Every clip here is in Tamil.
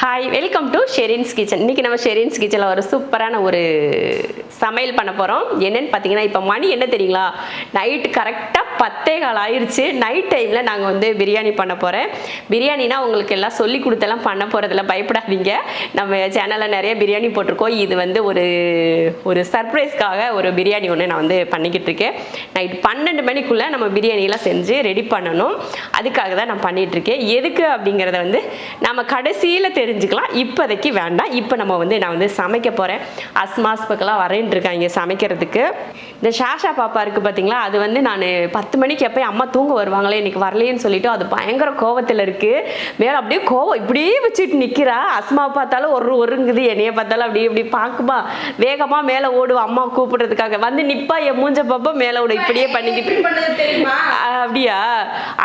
Hi, welcome to Sherin's kitchen. இன்றைக்கி நம்ம ஷெரின்ஸ் கிச்சனில் ஒரு சூப்பரான ஒரு சமையல் பண்ண போகிறோம். என்னென்னு பார்த்தீங்கன்னா, இப்போ மணி என்ன தெரியுங்களா? நைட்டு கரெக்டாக 10:15 ஆயிடுச்சு. நைட் டைமில் நாங்கள் வந்து பிரியாணி பண்ண போகிறேன். பிரியாணினா உங்களுக்கு எல்லாம் சொல்லி கொடுத்தெல்லாம் பண்ண போகிறதில்ல, பயப்படாதீங்க. நம்ம சேனலில் நிறைய பிரியாணி போட்டிருக்கோம். இது வந்து ஒரு சர்ப்ரைஸ்க்காக ஒரு பிரியாணி ஒன்று நான் வந்து பண்ணிக்கிட்டு இருக்கேன். நைட் 12 மணிக்குள்ளே நம்ம பிரியாணியெல்லாம் செஞ்சு ரெடி பண்ணணும். அதுக்காக தான் நான் பண்ணிகிட்ருக்கேன். எதுக்கு அப்படிங்கிறத வந்து நம்ம கடைசியில் தெரிஞ்சுக்கலாம். இப்போதைக்கு வேண்டாம். இப்போ நான் வந்து சமைக்க போகிறேன். அஸ்மாஸ்பக்கெல்லாம் வரேன்ட்டு இருக்காங்க சமைக்கிறதுக்கு. இந்த ஷாஷா பாப்பா இருக்குது பார்த்தீங்களா, அது வந்து நான் 10 மணிக்கு எப்போ அம்மா தூங்க வருவாங்களே, இன்றைக்கி வரலையேன்னு சொல்லிட்டு அது பயங்கர கோவத்தில் இருக்குது. மேலே அப்படியே கோவம் இப்படியே வச்சுட்டு நிற்கிறா. அஸ்மா பார்த்தாலும் ஒருங்குது, என்னைய பார்த்தாலும் அப்படியே இப்படி பார்க்குமா, வேகமாக மேலே ஓடுவா அம்மா கூப்பிடுறதுக்காக. வந்து நிற்பா, என் மூஞ்ச பாப்பா மேலே ஓடு, இப்படியே பண்ணிக்கிட்டு அப்படியா.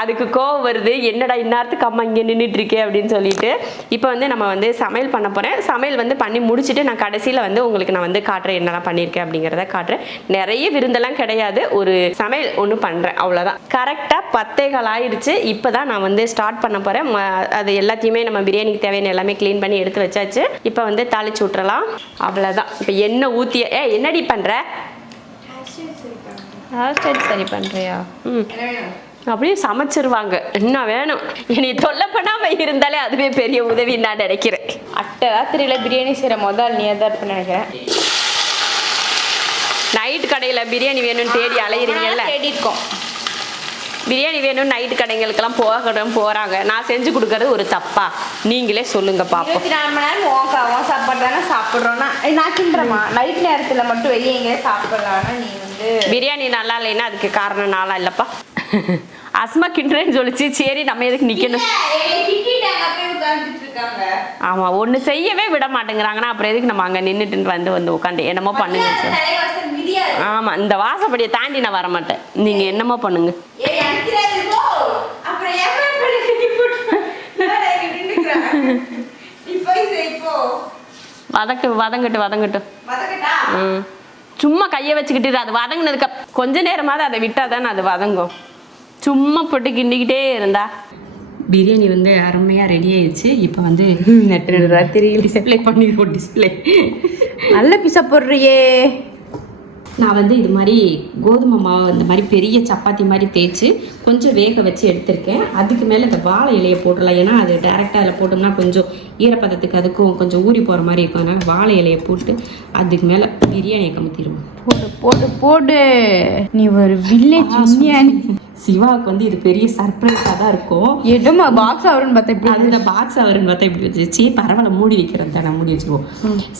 அதுக்கு கோவம் வருது, என்னடா இந்நேரத்துக்கு அம்மா இங்கே நின்றுட்டு இருக்கே அப்படின்னு சொல்லிட்டு. இப்போ வந்து நம்ம வந்து சமையல் பண்ண போகிறேன். சமையல் வந்து பண்ணி முடிச்சுட்டு நான் கடைசியில் வந்து உங்களுக்கு நான் வந்து காட்டுறேன் என்னெல்லாம் பண்ணியிருக்கேன் அப்படிங்கிறத காட்டுறேன். நிறைய விருந்தெல்லாம் கிடையாது, ஒரு சமையல் ஒன்று பண்ணுறேன், அவ்வளோதான். கரெக்டாக 10:15 ஆயிடுச்சு. இப்போ தான் நான் வந்து ஸ்டார்ட் பண்ண போகிறேன். அது எல்லாத்தையுமே நம்ம பிரியாணிக்கு தேவையான எல்லாமே க்ளீன் பண்ணி எடுத்து வச்சாச்சு. இப்போ வந்து தாளிச்சு விட்றலாம், அவ்வளோதான். இப்போ எண்ணெய் ஊற்றிய என்னடி பண்ணுற? சரி பண்ணுறியா? அப்படியே சமைச்சிருவாங்க. என்ன வேணும், இனி தொல்லை பண்ணாமல் இருந்தாலே அதுவே பெரிய உதவின்னு நான் நினைக்கிறேன். அட்டை ராத்திரியில் பிரியாணி செய்கிற முதல் நீ தான் இருப்பேன்னு நினைக்கிறேன். நைட் கடையில் பிரியாணி வேணும்னு தேடி அலையிறீங்கல்ல, தேடி இருக்கோம். பிரியாணி வேணும்னு நைட்டு கடைங்களுக்கெல்லாம் போகிறாங்க. நான் செஞ்சு கொடுக்கறது ஒரு தப்பா? நீங்களே சொல்லுங்க பாப்போம். 24 மணி நேரம் உன் சாப்பாடு தானே சாப்பிட்றோன்னா நான் கிண்டுறேம்மா. நைட் நேரத்தில் மட்டும் வெளியே எங்கேயே சாப்பிட்லான்னா நீ வந்து பிரியாணி நல்லா இல்லைன்னா அதுக்கு காரணம் நாளா இல்லைப்பா. அஸ்மா கிண்டுறேன்னு சொல்லிச்சு. சரி, நம்ம எதுக்கு நிற்கணும்? ஆமாம், ஒன்று செய்யவே விட மாட்டேங்கிறாங்கன்னா அப்புறம் எதுக்கு நம்ம அங்கே நின்றுட்டு வந்து உட்காந்து என்னமோ பண்ணுங்க. ஆமாம், இந்த வாசப்படியை தாண்டி நான் வர மாட்டேன். நீங்கள் என்னமோ பண்ணுங்க. வதங்கட்டும். சும்மா கையை வச்சுக்கிட்டு அது வதங்கினதுக்கு கொஞ்ச நேரமாவது அதை விட்டால் தானே அது வதங்கும். சும்மா போட்டு கிண்டிக்கிட்டே இருந்தா. பிரியாணி வந்து அருமையாக ரெடி ஆயிடுச்சு. இப்போ வந்து டிஸ்பிளே பண்ணிடுவோம். டிஸ்பிளே நல்ல பீஸா போடுறியே. நான் வந்து இது மாதிரி கோதுமை மாவு இந்த மாதிரி பெரிய சப்பாத்தி மாதிரி தேய்ச்சி கொஞ்சம் வேக வச்சு எடுத்திருக்கேன். அதுக்கு மேலே இந்த வாழை இலையை போட்டுடலாம். ஏன்னா அது டேரெக்டாக அதில் போட்டோம்னா கொஞ்சம் ஈரப்பதத்துக்கு அதுக்கும் கொஞ்சம் ஊறி போகிற மாதிரி இருக்கும். அதனால் வாழை இலையை போட்டு அதுக்கு மேலே பிரியாணியை கமுத்திடுவோம். போடு நீ ஒரு வில்லேஜ் பிரியாணி. சிவாவுக்கு வந்து இது பெரிய சர்ப்ரைஸாக தான் இருக்கும். எதுமா பாக்ஸ் அவருன்னு பார்த்தா இப்படி, அந்த பாக்ஸ் அவருன்னு பார்த்தா இப்படி வச்சு பரவாயில்ல, மூடி வைக்கிறேன் தானே, மூடி வச்சுருவோம்.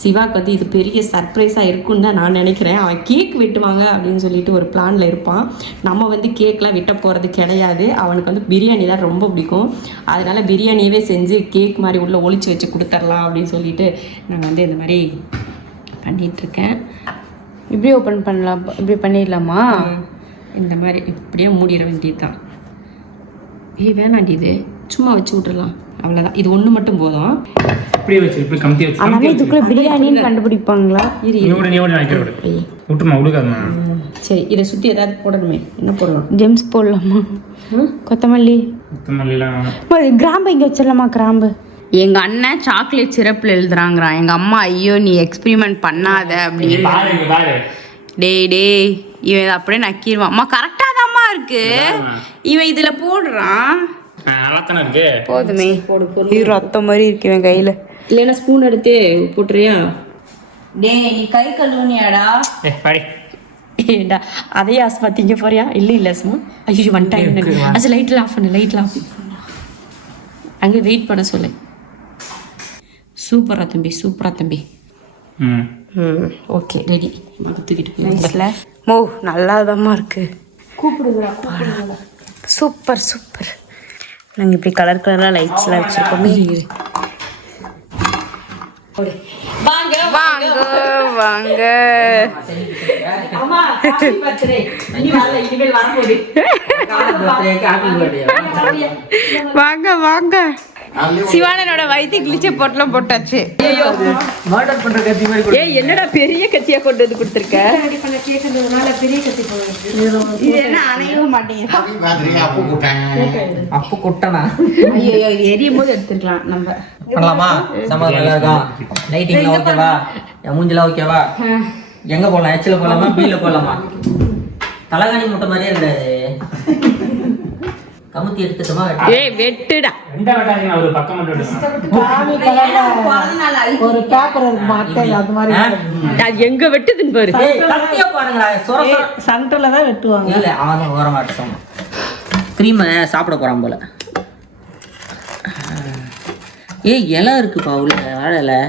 சிவாவுக்கு வந்து இது பெரிய சர்ப்ரைஸாக இருக்குன்னு தான் நான் நினைக்கிறேன். அவன் கேக் வெட்டுவாங்க அப்படின்னு சொல்லிட்டு ஒரு பிளானில் இருப்பான். நம்ம வந்து கேக்லாம் வெட்ட போகிறது கிடையாது. அவனுக்கு வந்து பிரியாணி தான் ரொம்ப பிடிக்கும். அதனால் பிரியாணியவே செஞ்சு கேக் மாதிரி உள்ளே ஒளிச்சு வச்சு கொடுத்துர்லாம் அப்படின்னு சொல்லிட்டு நான் வந்து இந்த மாதிரி பண்ணிகிட்ருக்கேன். இப்படி ஓப்பன் பண்ணலாம், இப்படி பண்ணிடலாமா? இந்த மாதிரி இப்படியே மூடிட வேண்டியது தான். வேணாண்டி, இது சும்மா வச்சு விட்டுறலாம், அவ்வளோதான். இது ஒன்று மட்டும் போதும். அப்படியே வச்சு இப்படி கம்பி வச்சு அதனால இதுக்குள்ள பிரியாணின்னு கண்டுபிடிப்பாங்களா? விட்டுமா உடுக்காதமா. சரி, இதை சுற்றி ஏதாவது போடணுமே. என்ன போடலாம்? ஜெம்ஸ் போடலாமா? கொத்தமல்லி கிராம்பு இங்கே வச்சிடலாமா? கிராம்பு. எங்க அண்ணன் சாக்லேட் சிரப்பில் எழுதுறாங்கிறான். எங்க அம்மா ஐயோ நீ எக்ஸ்பெரிமெண்ட் பண்ணாத அப்படின்னு. டேய் இவன் இதை அப்படியே நக்கிடுவான். அம்மா கரெக்டாக தான்மா இருக்கு. இவன் இதுல போடுறான். போதுமே, இது ரத்தம் மாதிரி இருக்கு இவன் கையில. இல்லைன்னா ஸ்பூன் எடுத்து போட்டுறியா? டேய் நீ கை கழுவுனியாடா? ஏண்டா அதே ஆஸ்மா திங்க போறியா? இல்லை சும்மா. ஐயோ வந்துட்டாங்க. அது லைட்டில் ஆஃப் பண்ணு, லைட்டில் ஆஃப் பண்ணு. அங்கே வெயிட் பண்ண சொல்லு. சூப்பரா தம்பி. Okay, ready. தூக்கிட்டு மோ நல்லாதாம்மா இருக்கு. கூப்பிடுங்களா? சூப்பர். நாங்கள் இப்படி கலர் கலராக லைட்ஸ்லாம் வச்சுருக்கோம். வாங்க சிவானனோட வயிற்று கிழிச்ச பொட்டலம் போட்டாச்சு. ஐயோ மர்டர் பண்ற கத்தி மாதிரி ஏய் என்னடா பெரிய கத்தியா கொண்டு வந்து கொடுத்துருக்க. இது என்ன அணையவே மாட்டேங்குது. அப்போ கொட்டனா ஐயோ இது எரியும் போது எடுத்துக்கலாம் நம்ம. பண்ணலாமா? சமாதானம் நல்லா இருக்கா? லைட்டிங்லாம் ஓகேவா? என் மூஞ்சிலாம் ஓகேவா? எங்க போடலாம்? எச்சில போடலாமா பீல போடலாமா? தலகாணி முட்டை மாதிரியே இருக்காது. கமுத்தி எடுத்துட்டோமா? ஏய் வெட்டுடா. ரெண்டா வெட்டாதீங்க, ஒரு பக்கம் மட்டும் எடுங்க. ஒரு பேப்பர் மாட்டை அது மாதிரி அது எங்க வெட்டுதுன்னு பாரு. ஏய் கத்தியா பாருங்களா, சொர சொர. சென்டர்ல தான் வெட்டுவாங்க. இல்ல அவன் ஓரமா எடுத்தோம். கிரீம் சாப்பிட போறான் போல. ஏய் இலை இருக்குப்பா உள்ள, வாழை இலை.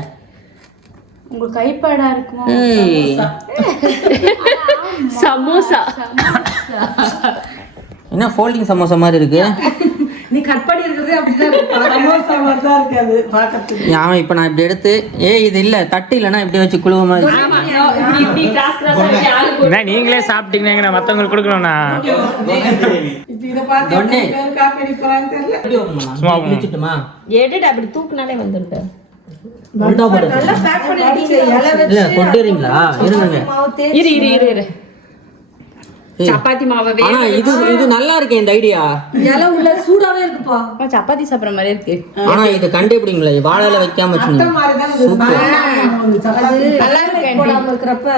உங்க கைப்பாடா இருக்குமா? ஏய் சமோசா. என்ன ஃபோல்டிங் சமோசா மாதிரி இருக்கு? நீ கட் பண்ணி இருக்கிறதே அப்படிதான் சமோசா மாதிரி தான் இருக்கு அது பார்க்கறதுக்கு. அவன் இப்போ நான் இப்படி எடுத்து இது இல்ல தட்டு இல்லைன்னா இப்படி வச்சு குழுவ மாதிரி. இப்படி கிராஸ் கிராஸா வச்சு ஆளுக்கு என்ன நீங்களே சாப்பிட்டீங்கன்னா மத்தவங்களுக்கு கொடுக்கணும்னா இப்போ இத பார்த்து தொண்டே. பேர் காப்பி அடிக்கறான்னு தெரியல. எப்படி open பண்ணலாம்? சும்மா open பிடிச்சிட்டுமா? எடுடா அப்படி தூக்குனாலே வந்துருது. உள்டா போடு. நல்லா பேக் பண்ணி அடிங்க. இலை இல்ல கொட்டுறீங்களா? இருங்க. இரு இரு இரு இரு. ஏய், சப்பாத்தி மாவை ஆனா இது நல்லா இருக்கு இந்த ஐடியா. இலை உள்ள சூடாவே இருக்குப்பா. சப்பாத்தி சாப்பிட்ற மாதிரி இருக்கு. ஆனா இது கண்டுபிடிங்களா, வாழையில வைக்காம வச்சுங்க. மாதிரி தான் இருக்கு. நல்லா இருக்கு. போடாம இருக்கிறப்ப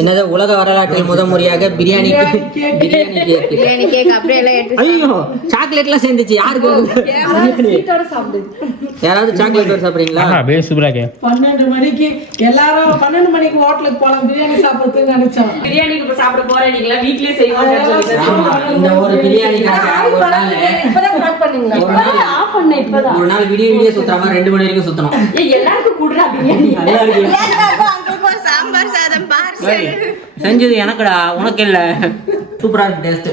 என்னது உலக வரலாற்றில் முதல் முறையாக பிரியாணி கேக். பிரியாணி கேக் அப்படியே எல்லாம் எடுத்து ஐயோ சாக்லேட்லாம் சேர்ந்துச்சு. யாருக்கு ஸ்வீட்டோட சாப்பிடு. யாராவது சாக்லேட் சாப்பிடுறீங்களா? அப்படியே சூப்பரா இருக்கு. 12 மணிக்கு எல்லாரும் 12 மணிக்கு ஹோட்டலுக்கு போலாம் பிரியாணி சாப்பிடுறதுக்கு நினைச்சோம். பிரியாணிக்கு இப்ப சாப்பிட போறேன் நீங்களா வீட்லயே செய்வாங்க. ஆமா, இந்த ஒரு பிரியாணி ஒரு நாள் இப்பதான் கட் பண்ணீங்களா? ஆஃப் பண்ண இப்பதான். ஒரு நாள் விடிய சுத்தாம 2 மணி வரைக்கும் சுத்தணும். ஏய் எல்லாருக்கும் குடுறா பிரியாணி. நல்லா இருக்கு. சாம்பார் சாதம் பார்சல். செஞ்சது எனக்குடா, உனக்கு இல்ல. சூப்பரா இருக்கு டேஸ்ட்.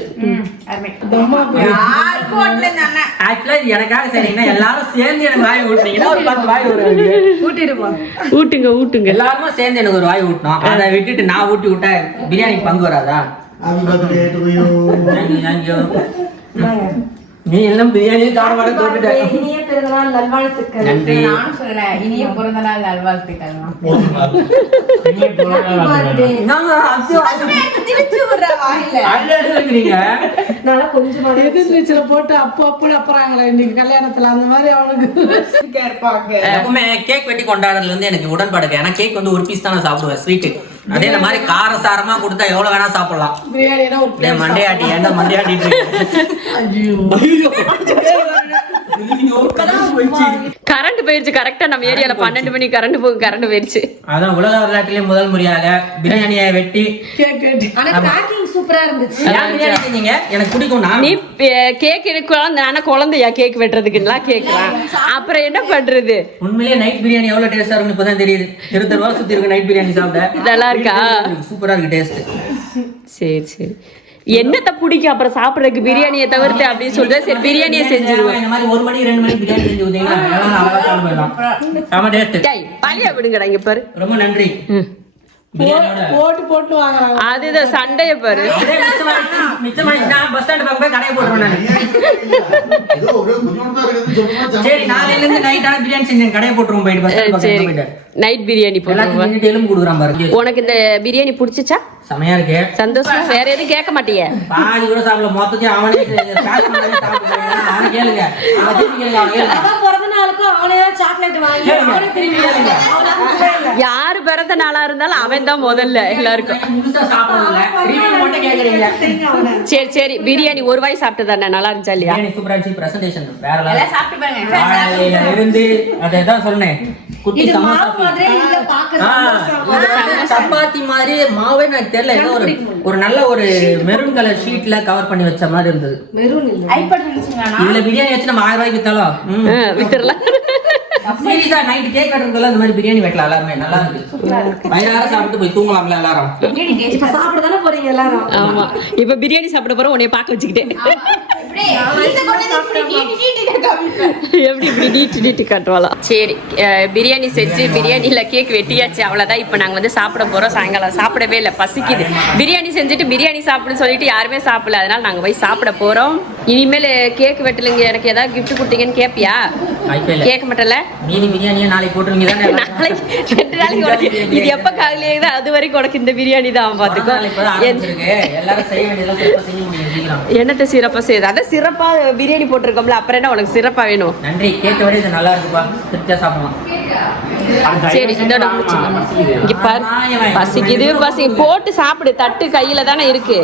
யாருக்கு ஹோட்டல்ல இருந்தானே ஆக்சுவலா இது எனக்காக சரிங்கன்னா எல்லாரும் சேர்ந்து எனக்கு வாய் ஊட்டினீங்கன்னா ஒரு 10 வாய் வருவாங்க. ஊட்டிடுவோம். ஊட்டுங்க ஊட்டுங்க. எல்லாருமே சேர்ந்து எனக்கு ஒரு வாய் ஊட்டணும். அதை விட்டுட்டு நான் ஊட்டி விட்டா பிரியாணிக்கு பங்கு வராதா? தேங்க்யூ. நீ எல்லாம் பிரியாணி சாப்பிட மாட்டேன்னு தோட்டுட்ட. இனிய பிறந்தநாள் நல்வாழ்த்துக்கள். நன்றி. நானும் சொல்றேன் இனிய பிறந்த நாள் நல்வாழ்த்துக்கள். திருச்சி விடுற வாயில நல்லா கொஞ்சம் எதிர்நீச்சல போட்டு அப்போ அப்புறாங்களே இன்னைக்கு கல்யாணத்துல அந்த மாதிரி அவனுக்கு இருப்பாங்க. எப்பவுமே கேக் வெட்டி கொண்டாடுறதுல வந்து எனக்கு உடன்பாடு இருக்கு. ஏன்னா கேக் வந்து ஒரு பீஸ் தான் நான் சாப்பிடுவேன் ஸ்வீட். அதே இந்த மாதிரி காரசாரமா கொடுத்தா எவ்வளவு வேணா சாப்பிடலாம். பிரியாணினா ஒரு மண்டையாட்டி ஏன்டா மண்டையாட்டிட்டு கரண்ட் போயிருச்சு கரெக்டா நம்ம ஏரியால 12 மணி கரண்ட் போயிருச்சு. அதான் உலக வரலாற்றிலே முதல் முறையாக பிரியாணியை வெட்டி கேக் வெட்டி. ஆனா பேக்கிங் சூப்பரா இருந்துச்சு. ஏன் பிரியாணி செஞ்சீங்க? எனக்கு பிடிக்கும். நீ கேக் எடுக்கலாம் நானா குழந்தையா கேக் வெட்டுறதுக்குலாம் கேக்குறான். அப்புறம் என்ன பண்றது? உண்மையிலேயே நைட் பிரியாணி எவ்வளவு டேஸ்டா இருக்குன்னு இப்பதான் தெரியுது. 20 ரூபா சுத்தி இருக்கு நைட் பிரியாணி சாப்பிட. நல்லா இருக்கா? சூப்பரா இருக்கு டேஸ்ட். சரி சரி. என்னத்த பிடிக்கும் அப்புறம் சாப்பிடறதுக்கு பிரியாணியை தவிர்த்து அப்படின்னு சொல்லிட்டு சரி பிரியாணியை செஞ்சிருவோம். இந்த மாதிரி 1 மணி 2 மணி பிரியாணி செஞ்சு ஊத்தீங்கன்னா அழகா சாப்பிட போயிடலாம். ஆமா டேஸ்ட். டேய் பழைய விடுங்கடா இங்க பாரு. ரொம்ப நன்றி. போட்டு வாங்குறாங்க. அதுதான் சண்டைய பாரு. மிச்சமாயிடுச்சுன்னா பஸ் ஸ்டாண்ட் பக்கம் போய் கடையை போட்டுருவேன் நானு. சரி நாளையில இருந்து நைட்டான பிரியாணி செஞ்சேன் கடையை போட்டுருவோம் போயிட்டு பஸ் ஸ்டாண்ட் சரி பக்கம் போயிட்டு. நைட் பிரியாணி போடுவோம். எல்லாத்தையும் எலும்பு கொடுக்குறான் பாருங்க. உனக்கு இந்த பிரியாணி பிடிச்சிச்சா? செமையா இருக்கு. சந்தோஷம். வேற எதுவும் கேட்க மாட்டியே? பாதி கூட சாப்பிடல, மொத்தத்தையும் அவனே பேக் பண்ணி சாப்பிடுறாங்க. அவனை கேளுங்க, அவன் திருப்பி கேளுங்க, அவன் கேளுங்க. அதான் பிறந்த நாளுக்கு அவனே சாக்லேட் வாங்கி அவனே திரும்பி கேளுங்க. யாரு பிறந்த நாளா இருந்தாலும் அவன் தான் முதல்ல எல்லாருக்கும். முழுசா சாப்பிடல, ரிவ்யூ மட்டும் கேக்குறீங்க. சரி சரி பிரியாணி ஒரு வாய் சாப்பிட்டதானே நல்லா இருந்துச்சா இல்லையா? பிரியாணி சூப்பரா இருந்துச்சு. பிரசன்டேஷன் வேற level. எல்லாம் சாப்பிட்டு பாருங்க. வாழையில இருந்து அதான் சொன்னேன். குட்டி இது சமோசா மாவு மாதிரியே இல்ல பாக்க சப்பாத்தி மாதிரி மாவே எனக்கு தெரியல. ஏதோ ஒரு நல்ல ஒரு மெரூன் கலர் ஷீட்ல கவர் பண்ணி வச்ச மாதிரி இருந்தது. மெரூன் இல்ல. ஐபட் நினைச்சீங்களா? இதுல பிரியாணி வச்சு நம்ம 1000 ரூபாய்க்கு வித்தாலும் விட்டுறலாம். சீரியஸா நைட் கேக் வெட்டுறதுல இந்த மாதிரி பிரியாணி வெட்டலாம். எல்லாருமே நல்லா இருக்கு. வயிறார சாப்பிட்டு போய் தூங்கலாம்ல எல்லாரும். இப்ப சாப்பிட தானே போறீங்க எல்லாரும். ஆமா இப்ப பிரியாணி சாப்பிட போறோம் உன்னைய பாக்க வச்சுக்கிட்டேன். எப்படி இப்படி நீட்டு காட்டுவாளா? சரி பிரியாணி செஞ்சு பிரியாணியில கேக் வெட்டியாச்சு அவ்வளவுதான். இப்ப நாங்க வந்து சாப்பிட போறோம். சாயங்காலம் சாப்பிடவே இல்லை, பசிக்குது. பிரியாணி செஞ்சுட்டு பிரியாணி சாப்பிடுன்னு சொல்லிட்டு யாருமே சாப்பிடல, அதனால நாங்க போய் சாப்பிட போறோம். இனிமேல் கேக் வெட்டலைங்க, எனக்கு ஏதாவது கிஃப்ட் கொடுத்தீங்கன்னு கேட்பியா? வாய்ப்பே இல்லை. கேட்க மாட்டல. மீதி பிரியாணியை நாளைக்கு போட்டுருங்க தானே. நாளைக்கு 2 நாளைக்கு உனக்கு இது எப்போ காலையிலே அது வரைக்கும் உனக்கு இந்த பிரியாணி தான் பார்த்துக்கோ. எல்லாரும் செய்ய வேண்டியதெல்லாம் சிறப்பாக செய்ய முடியும் சீக்கிரம். என்னத்தை சிறப்பாக செய்யுது? அதான் சிறப்பாக பிரியாணி போட்டிருக்கோம்ல, அப்புறம் என்ன உனக்கு சிறப்பாக வேணும்? நன்றி. கேட்க விட இது நல்லா இருக்குப்பா, திருப்தியாக சாப்பிடலாம். சரி இதோட முடிச்சுக்கலாம். இங்கே பாரு, பசிக்குது பசி போட்டு சாப்பிடு, தட்டு கையில் தானே இருக்கு.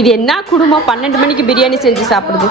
இது என்ன குடும்பம் 12 மணிக்கு பிரியாணி செஞ்சு சாப்பிடுது?